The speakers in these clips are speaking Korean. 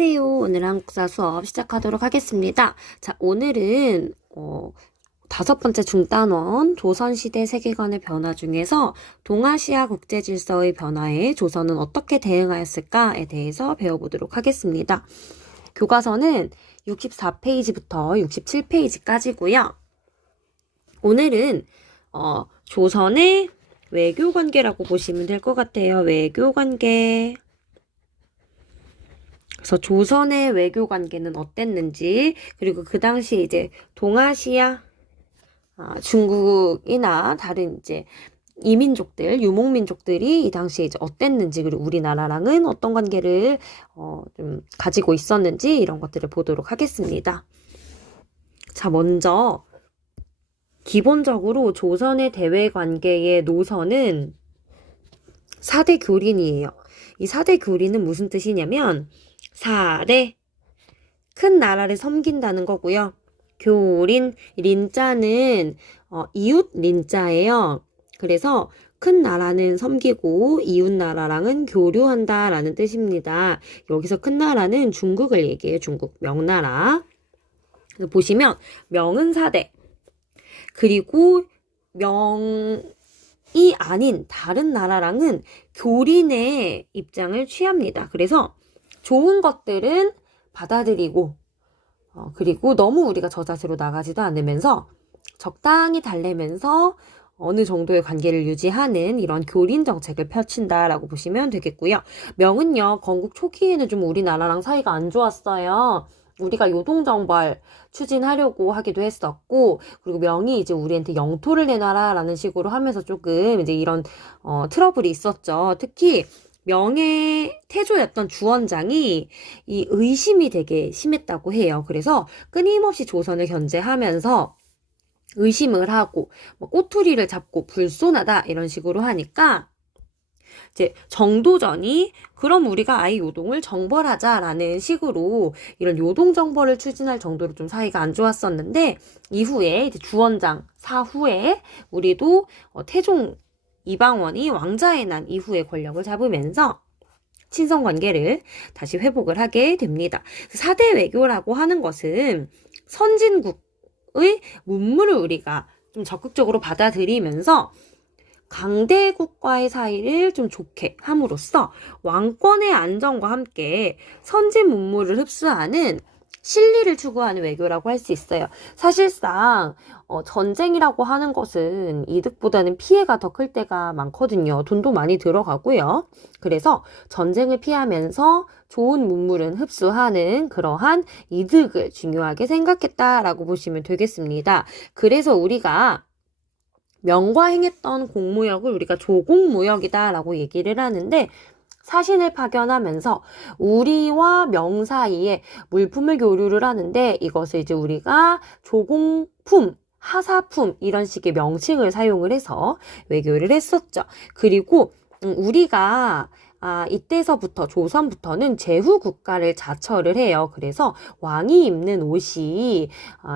안녕하세요. 오늘 한국사 수업 시작하도록 하겠습니다. 자, 오늘은 5번째 중단원 조선시대 세계관의 변화 중에서 동아시아 국제질서의 변화에 조선은 어떻게 대응하였을까에 대해서 배워보도록 하겠습니다. 교과서는 64페이지부터 67페이지까지고요. 오늘은 조선의 외교관계라고 보시면 될 것 같아요. 외교관계. 그래서 조선의 외교 관계는 어땠는지, 그리고 그 당시 이제 동아시아, 중국이나 다른 이제 이민족들, 유목민족들이 이 당시에 이제 어땠는지, 그리고 우리나라랑은 어떤 관계를 좀 가지고 있었는지 이런 것들을 보도록 하겠습니다. 자, 먼저 기본적으로 조선의 대외 관계의 노선은 4대 교린이에요. 이 4대 교린은 무슨 뜻이냐면 4대 큰 나라를 섬긴다는 거고요. 교린, 린자는 이웃 린자예요. 그래서 큰 나라는 섬기고 이웃 나라랑은 교류한다라는 뜻입니다. 여기서 큰 나라는 중국을 얘기해요. 중국, 명나라. 그래서 보시면 명은 4대. 그리고 명이 아닌 다른 나라랑은 교린의 입장을 취합니다. 그래서 좋은 것들은 받아들이고 그리고 너무 우리가 저자세로 나가지도 않으면서 적당히 달래면서 어느 정도의 관계를 유지하는 이런 교린 정책을 펼친다라고 보시면 되겠고요. 명은요, 건국 초기에는 좀 우리나라랑 사이가 안 좋았어요. 우리가 요동정벌 추진하려고 하기도 했었고, 그리고 명이 이제 우리한테 영토를 내놔라라는 식으로 하면서 조금 이제 이런 트러블이 있었죠. 특히 명의 태조였던 주원장이 이 의심이 되게 심했다고 해요. 그래서 끊임없이 조선을 견제하면서 의심을 하고 뭐 꼬투리를 잡고 불손하다 이런 식으로 하니까 이제 정도전이 그럼 우리가 아예 요동을 정벌하자라는 식으로 이런 요동 정벌을 추진할 정도로 좀 사이가 안 좋았었는데, 이후에 이제 주원장 사후에 우리도 태종 이방원이 왕자에 난 이후에 권력을 잡으면서 친선 관계를 다시 회복을 하게 됩니다. 4대 외교라고 하는 것은 선진국의 문물을 우리가 좀 적극적으로 받아들이면서 강대국과의 사이를 좀 좋게 함으로써 왕권의 안정과 함께 선진 문물을 흡수하는 실리를 추구하는 외교라고 할 수 있어요. 사실상 전쟁이라고 하는 것은 이득보다는 피해가 더 클 때가 많거든요. 돈도 많이 들어가고요. 그래서 전쟁을 피하면서 좋은 문물은 흡수하는 그러한 이득을 중요하게 생각했다라고 보시면 되겠습니다. 그래서 우리가 명과 행했던 공무역을 우리가 조공무역이다라고 얘기를 하는데, 사신을 파견하면서 우리와 명 사이에 물품을 교류를 하는데, 이것을 이제 우리가 조공품, 하사품 이런 식의 명칭을 사용을 해서 외교를 했었죠. 그리고 우리가 이때서부터 조선부터는 제후 국가를 자처를 해요. 그래서 왕이 입는 옷이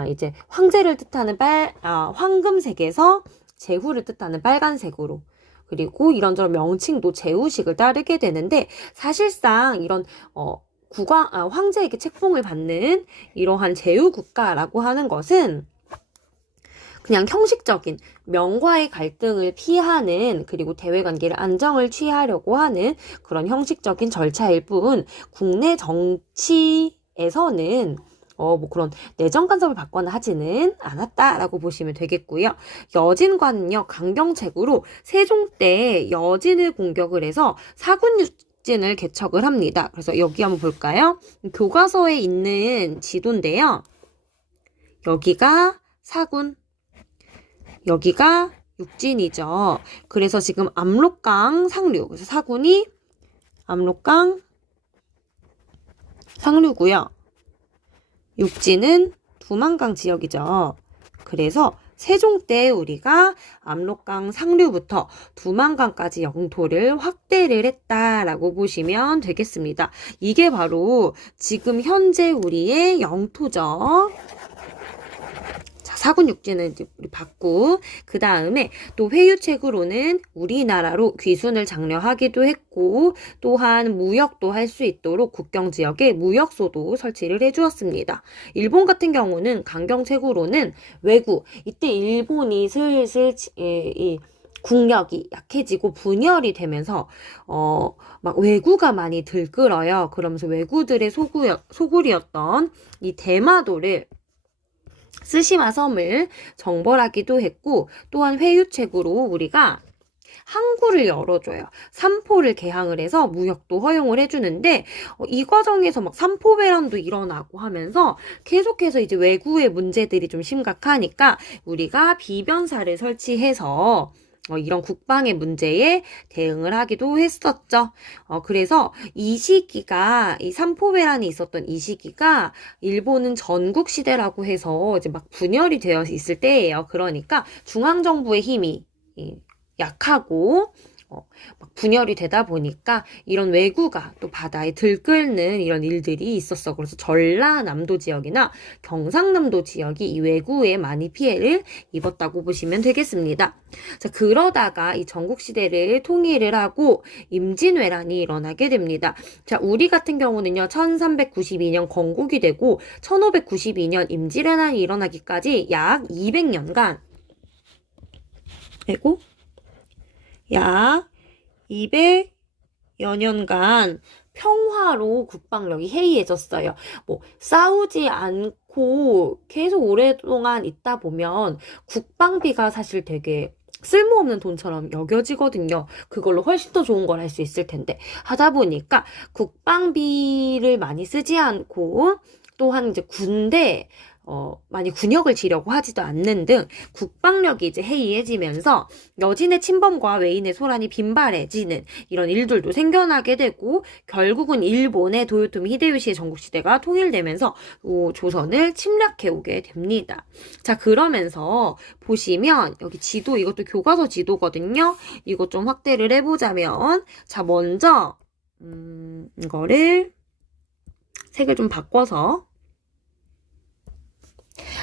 이제 황제를 뜻하는 황금색에서 제후를 뜻하는 빨간색으로, 그리고 이런저런 명칭도 제후식을 따르게 되는데, 사실상 이런 황제에게 책봉을 받는 이러한 제후 국가라고 하는 것은 그냥 형식적인 명과의 갈등을 피하는, 그리고 대외관계를 안정을 취하려고 하는 그런 형식적인 절차일 뿐, 국내 정치에서는 뭐 그런 내정 간섭을 받거나 하지는 않았다라고 보시면 되겠고요. 여진과는요, 강경책으로 세종 때 여진을 공격을 해서 사군유진을 개척을 합니다. 그래서 여기 한번 볼까요? 교과서에 있는 지도인데요. 여기가 사군, 여기가 육진이죠. 그래서 지금 압록강 상류, 그래서 사군이 압록강 상류고요. 육지는 두만강 지역이죠. 그래서 세종 때 우리가 압록강 상류부터 두만강까지 영토를 확대를 했다라고 보시면 되겠습니다. 이게 바로 지금 현재 우리의 영토죠. 자, 사군 육지는 이제 우리 받고, 그 다음에 또 회유책으로는 우리나라로 귀순을 장려하기도 했고, 또한 무역도 할 수 있도록 국경지역에 무역소도 설치를 해주었습니다. 일본 같은 경우는 강경책으로는 왜구, 이때 일본이 슬슬 이 국력이 약해지고 분열이 되면서 막 왜구가 많이 들끓어요. 그러면서 왜구들의 소굴이었던 이 대마도를 쓰시마 섬을 정벌하기도 했고, 또한 회유책으로 우리가 항구를 열어줘요. 삼포를 개항을 해서 무역도 허용을 해주는데, 이 과정에서 막 삼포배란도 일어나고 하면서 계속해서 이제 왜구의 문제들이 좀 심각하니까 우리가 비변사를 설치해서 이런 국방의 문제에 대응을 하기도 했었죠. 그래서 이 시기가, 이 삼포배란이 있었던 이 시기가 일본은 전국시대라고 해서 이제 막 분열이 되어 있을 때예요. 그러니까 중앙정부의 힘이 약하고 막 분열이 되다 보니까 이런 왜구가 또 바다에 들끓는 이런 일들이 있었어. 그래서 전라남도 지역이나 경상남도 지역이 이 왜구에 많이 피해를 입었다고 보시면 되겠습니다. 자, 그러다가 이 전국시대를 통일을 하고 임진왜란이 일어나게 됩니다. 자, 우리 같은 경우는요, 1392년 건국이 되고 1592년 임진왜란이 일어나기까지 약 200년간 그리고 약 200여 년간 평화로 국방력이 해이해졌어요. 뭐 싸우지 않고 계속 오랫동안 있다 보면 국방비가 사실 되게 쓸모없는 돈처럼 여겨지거든요. 그걸로 훨씬 더 좋은 걸 할 수 있을 텐데 하다 보니까 국방비를 많이 쓰지 않고 또한 이제 군대 많이 군역을 지려고 하지도 않는 등 국방력이 이제 해이해지면서 여진의 침범과 외인의 소란이 빈발해지는 이런 일들도 생겨나게 되고 결국은 일본의 도요토미 히데요시의 전국시대가 통일되면서 조선을 침략해오게 됩니다. 자, 그러면서 보시면 여기 지도, 이것도 교과서 지도거든요. 이거 좀 확대를 해보자면, 자, 먼저 이거를 색을 좀 바꿔서,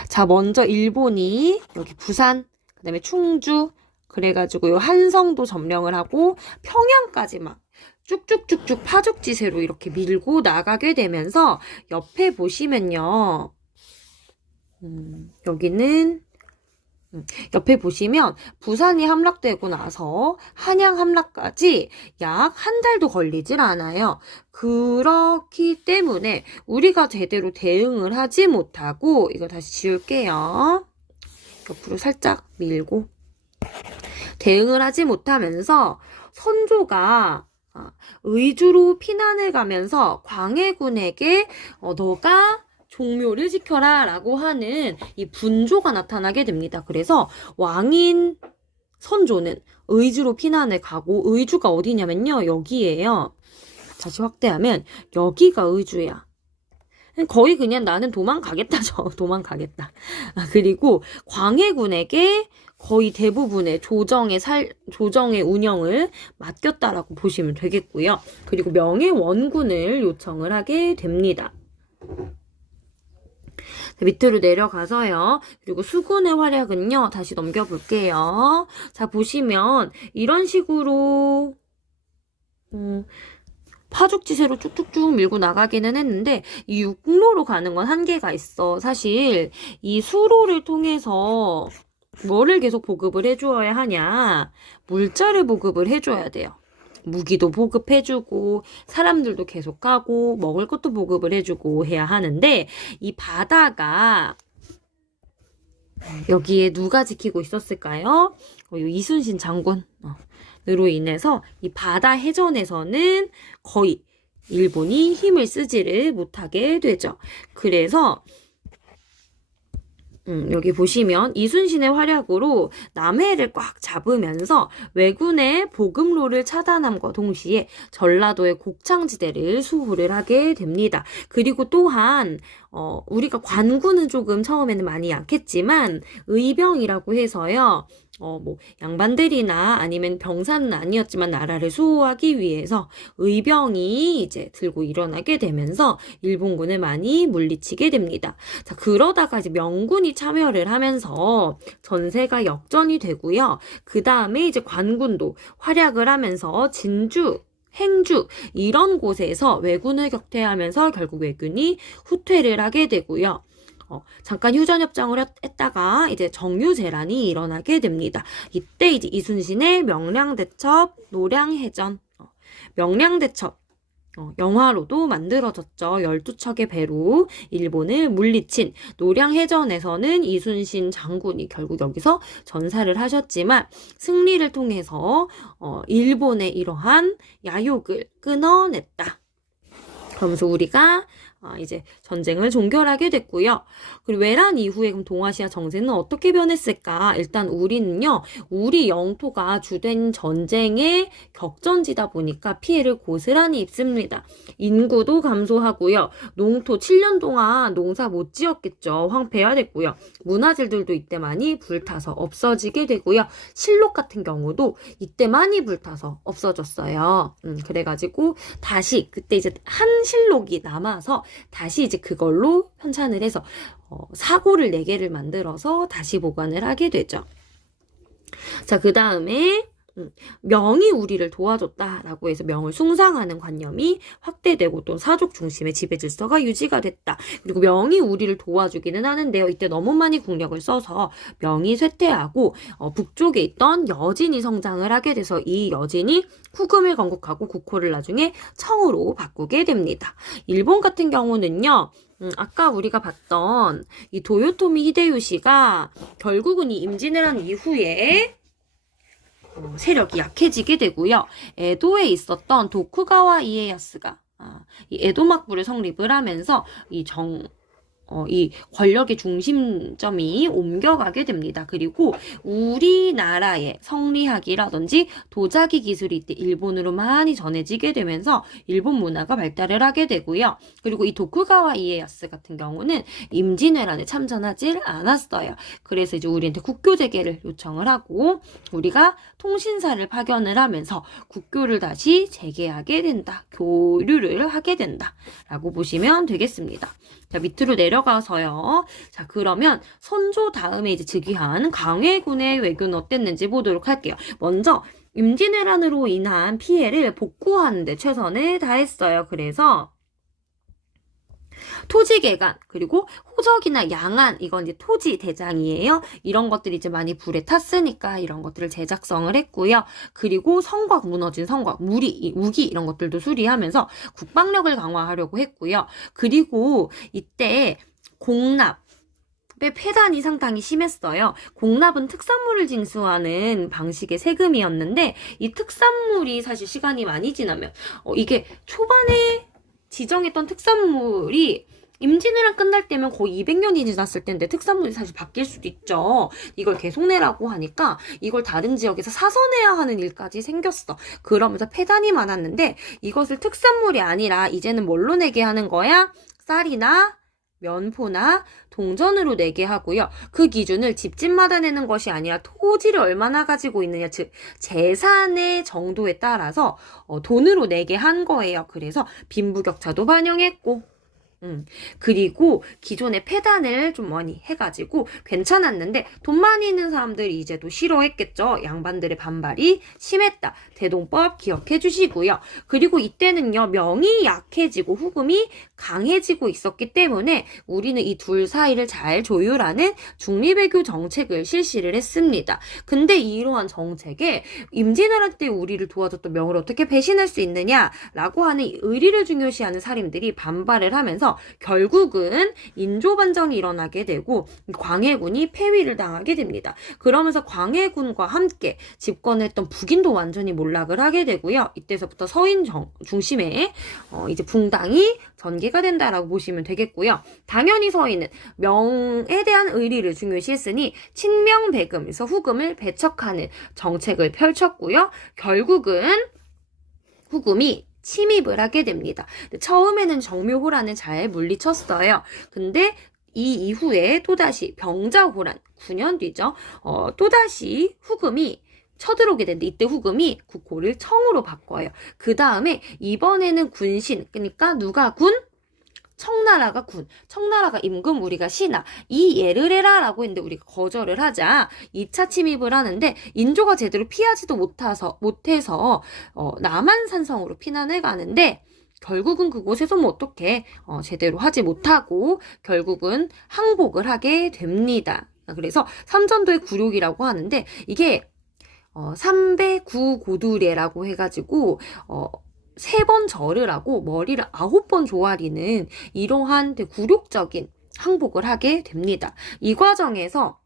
자, 먼저 일본이 여기 부산, 그 다음에 충주, 그래가지고 요 한성도 점령을 하고 평양까지 막 쭉쭉쭉쭉 파죽지세로 이렇게 밀고 나가게 되면서 옆에 보시면요. 여기는 옆에 보시면 부산이 함락되고 나서 한양 함락까지 약 한 달도 걸리질 않아요. 그렇기 때문에 우리가 제대로 대응을 하지 못하고, 이거 다시 지울게요. 옆으로 살짝 밀고 대응을 하지 못하면서 선조가 의주로 피난을 가면서 광해군에게 너가 종묘를 지켜라 라고 하는 이 분조가 나타나게 됩니다. 그래서 왕인 선조는 의주로 피난을 가고, 의주가 어디냐면요, 여기에요. 다시 확대하면 여기가 의주야. 거의 그냥 나는 도망가겠다죠. 도망가겠다. 그리고 광해군에게 거의 대부분의 조정의 운영을 맡겼다라고 보시면 되겠고요. 그리고 명예원군을 요청을 하게 됩니다. 밑으로 내려가서요. 그리고 수군의 활약은요. 다시 넘겨볼게요. 자, 보시면 이런 식으로 파죽지세로 쭉쭉쭉 밀고 나가기는 했는데 이 육로로 가는 건 한계가 있어. 사실 이 수로를 통해서 뭐를 계속 보급을 해줘야 하냐? 물자를 보급을 해줘야 돼요. 무기도 보급해주고 사람들도 계속 가고 먹을 것도 보급을 해주고 해야 하는데, 이 바다가 여기에 누가 지키고 있었을까요? 이순신 장군으로 인해서 이 바다 해전에서는 거의 일본이 힘을 쓰지를 못하게 되죠. 그래서 여기 보시면 이순신의 활약으로 남해를 꽉 잡으면서 왜군의 보급로를 차단함과 동시에 전라도의 곡창지대를 수호를 하게 됩니다. 그리고 또한 우리가 관군은 조금 처음에는 많이 약했지만 의병이라고 해서요. 양반들이나 아니면 병사는 아니었지만 나라를 수호하기 위해서 의병이 이제 들고 일어나게 되면서 일본군을 많이 물리치게 됩니다. 자, 그러다가 이제 명군이 참여를 하면서 전세가 역전이 되고요. 그 다음에 이제 관군도 활약을 하면서 진주, 행주 이런 곳에서 왜군을 격퇴하면서 결국 왜군이 후퇴를 하게 되고요. 잠깐 휴전협정을 했다가 이제 정유재란이 일어나게 됩니다. 이때 이제 이순신의 명량대첩, 노량해전, 명량대첩 영화로도 만들어졌죠. 12척의 배로 일본을 물리친 노량해전에서는 이순신 장군이 결국 여기서 전사를 하셨지만 승리를 통해서 일본의 이러한 야욕을 끊어냈다. 그러면서 우리가 이제 전쟁을 종결하게 됐고요. 그리고 외란 이후에 그럼 동아시아 정세는 어떻게 변했을까? 일단 우리는요, 우리 영토가 주된 전쟁의 격전지다 보니까 피해를 고스란히 입습니다. 인구도 감소하고요. 농토 7년 동안 농사 못 지었겠죠. 황폐화 됐고요. 문화재들도 이때 많이 불타서 없어지게 되고요. 실록 같은 경우도 이때 많이 불타서 없어졌어요. 그래가지고 다시 그때 이제 한 실록이 남아서 다시 이제 그걸로 편찬을 해서 사고를 4개를 만들어서 다시 보관을 하게 되죠. 자, 그 다음에 명이 우리를 도와줬다라고 해서 명을 숭상하는 관념이 확대되고 또 사족 중심의 지배 질서가 유지가 됐다. 그리고 명이 우리를 도와주기는 하는데요. 이때 너무 많이 국력을 써서 명이 쇠퇴하고 북쪽에 있던 여진이 성장을 하게 돼서 이 여진이 후금을 건국하고 국호를 나중에 청으로 바꾸게 됩니다. 일본 같은 경우는요. 아까 우리가 봤던 이 도요토미 히데요시가 결국은 이 임진왜란 이후에 세력이 약해지게 되고요. 에도에 있었던 도쿠가와 이에야스가 이 에도 막부를 성립을 하면서 이 권력의 중심점이 옮겨가게 됩니다. 그리고 우리나라의 성리학이라든지 도자기 기술이 이때 일본으로 많이 전해지게 되면서 일본 문화가 발달을 하게 되고요. 그리고 이 도쿠가와 이에야스 같은 경우는 임진왜란에 참전하지 않았어요. 그래서 이제 우리한테 국교 재개를 요청을 하고 우리가 통신사를 파견을 하면서 국교를 다시 재개하게 된다. 교류를 하게 된다. 라고 보시면 되겠습니다. 자, 밑으로 내려가서요. 자, 그러면 선조 다음에 이제 즉위한 광해군의 외교는 어땠는지 보도록 할게요. 먼저 임진왜란으로 인한 피해를 복구하는 데 최선을 다했어요. 그래서 토지개간, 그리고 호적이나 양안, 이건 이제 토지 대장이에요. 이런 것들이 이제 많이 불에 탔으니까 이런 것들을 제작성을 했고요. 그리고 성곽, 무너진 성곽, 무기 이런 것들도 수리하면서 국방력을 강화하려고 했고요. 그리고 이때 공납, 폐단이 상당히 심했어요. 공납은 특산물을 징수하는 방식의 세금이었는데 이 특산물이 사실 시간이 많이 지나면 이게 초반에 지정했던 특산물이 임진왜란 끝날 때면 거의 200년이 지났을 텐데 특산물이 사실 바뀔 수도 있죠. 이걸 계속 내라고 하니까 이걸 다른 지역에서 사서 내야 하는 일까지 생겼어. 그러면서 폐단이 많았는데 이것을 특산물이 아니라 이제는 뭘로 내게 하는 거야? 쌀이나 면포나 동전으로 내게 하고요. 그 기준을 집집마다 내는 것이 아니라 토지를 얼마나 가지고 있느냐, 즉 재산의 정도에 따라서 돈으로 내게 한 거예요. 그래서 빈부격차도 반영했고 그리고 기존의 폐단을 좀 많이 해가지고 괜찮았는데 돈 많이 있는 사람들이 이제 또 싫어했겠죠. 양반들의 반발이 심했다. 대동법 기억해 주시고요. 그리고 이때는요, 명이 약해지고 후금이 강해지고 있었기 때문에 우리는 이 둘 사이를 잘 조율하는 중립외교 정책을 실시를 했습니다. 근데 이러한 정책에 임진왜란 때 우리를 도와줬던 명을 어떻게 배신할 수 있느냐라고 하는 의리를 중요시하는 사림들이 반발을 하면서 결국은 인조반정이 일어나게 되고 광해군이 패위를 당하게 됩니다. 그러면서 광해군과 함께 집권을 했던 북인도 완전히 몰락을 하게 되고요. 이때서부터 서인 중심의 이제 붕당이 전개가 된다라고 보시면 되겠고요. 당연히 서인은 명에 대한 의리를 중요시했으니 친명배금에서 후금을 배척하는 정책을 펼쳤고요. 결국은 후금이 침입을 하게 됩니다. 처음에는 정묘호란을 잘 물리쳤어요. 근데 이 이후에 또다시 병자호란 9년 뒤죠. 또다시 후금이 쳐들어오게 되는데 이때 후금이 국호를 청으로 바꿔요. 그 다음에 이번에는 군신, 그러니까 누가 군? 청나라가 군, 청나라가 임금, 우리가 신하. 이 예를 해라라고 했는데 우리가 거절을 하자 2차 침입을 하는데 인조가 제대로 피하지도 못해서 남한산성으로 피난을 가는데 결국은 그곳에서 뭐 어떻게 제대로 하지 못하고 결국은 항복을 하게 됩니다. 그래서 삼전도의 굴욕이라고 하는데 이게 3배 9고두례라고 해가지고 3번 절을 하고 머리를 9번 조아리는 이러한 되게 굴욕적인 항복을 하게 됩니다. 이 과정에서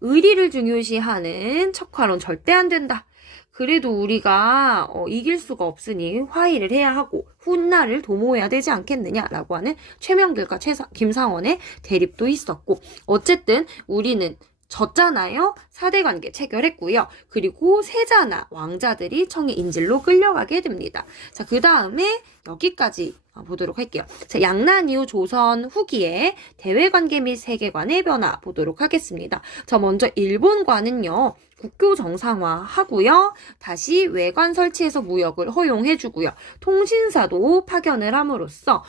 의리를 중요시하는 척화론 절대 안 된다. 그래도 우리가 이길 수가 없으니 화의를 해야 하고 훗날을 도모해야 되지 않겠느냐라고 하는 최명길과 김상원의 대립도 있었고 어쨌든 우리는 졌잖아요. 4대 관계 체결했고요. 그리고 세자나 왕자들이 청의 인질로 끌려가게 됩니다. 자, 그 다음에 여기까지 보도록 할게요. 자, 양난 이후 조선 후기에 대외관계 및 세계관의 변화 보도록 하겠습니다. 자, 먼저 일본과는요. 국교 정상화 하고요. 다시 외관 설치해서 무역을 허용해주고요. 통신사도 파견을 함으로써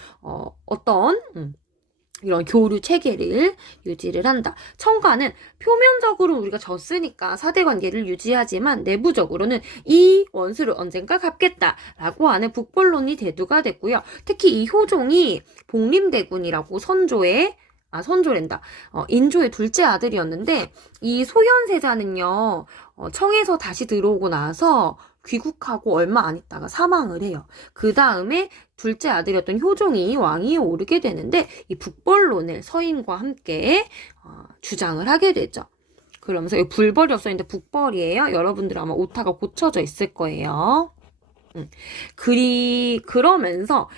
이런 교류 체계를 유지를 한다. 청과는 표면적으로 우리가 졌으니까 4대 관계를 유지하지만 내부적으로는 이 원수를 언젠가 갚겠다라고 하는 북벌론이 대두가 됐고요. 특히 이 효종이 복림대군이라고 선조랜다. 인조의 둘째 아들이었는데 이 소현세자는요. 청에서 다시 들어오고 나서 귀국하고 얼마 안 있다가 사망을 해요. 그 다음에 둘째 아들이었던 효종이 왕위에 오르게 되는데 이 북벌론을 서인과 함께 주장을 하게 되죠. 그러면서 이 불벌이 없어있는데 북벌이에요. 여러분들 아마 오타가 고쳐져 있을 거예요. 그러면서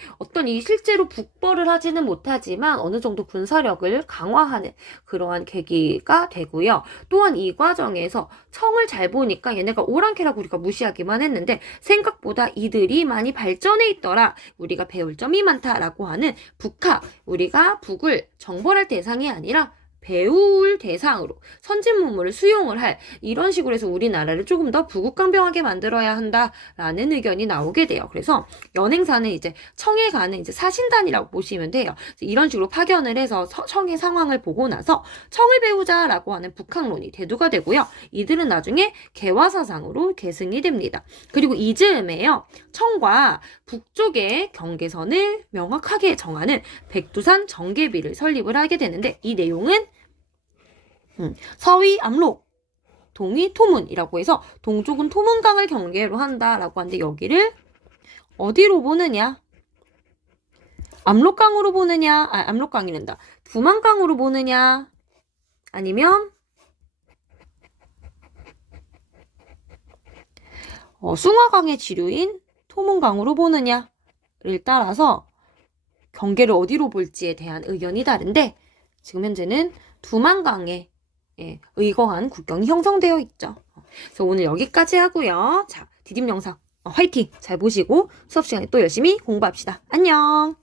이 실제로 북벌을 하지는 못하지만 어느 정도 군사력을 강화하는 그러한 계기가 되고요. 또한 이 과정에서 청을 잘 보니까 얘네가 오랑캐라고 우리가 무시하기만 했는데 생각보다 이들이 많이 발전해 있더라. 우리가 배울 점이 많다라고 하는 북학, 우리가 북을 정벌할 대상이 아니라 배울 대상으로 선진문물을 수용을 할 이런 식으로 해서 우리나라를 조금 더 부국강병하게 만들어야 한다라는 의견이 나오게 돼요. 그래서 연행사는 이제 청에 가는 이제 사신단이라고 보시면 돼요. 이런 식으로 파견을 해서 청의 상황을 보고 나서 청을 배우자라고 하는 북학론이 대두가 되고요. 이들은 나중에 개화사상으로 계승이 됩니다. 그리고 이 즈음에요. 청과 북쪽의 경계선을 명확하게 정하는 백두산 정계비를 설립을 하게 되는데 이 내용은 서위 압록, 동위 토문이라고 해서 동쪽은 토문강을 경계로 한다라고 하는데 여기를 어디로 보느냐? 압록강으로 보느냐? 압록강이란다. 두만강으로 보느냐? 아니면 숭화강의 지류인 토문강으로 보느냐를 따라서 경계를 어디로 볼지에 대한 의견이 다른데 지금 현재는 두만강에 의거한 국경이 형성되어 있죠. 그래서 오늘 여기까지 하고요. 자, 디딤 영상 화이팅! 잘 보시고 수업 시간에 또 열심히 공부합시다. 안녕!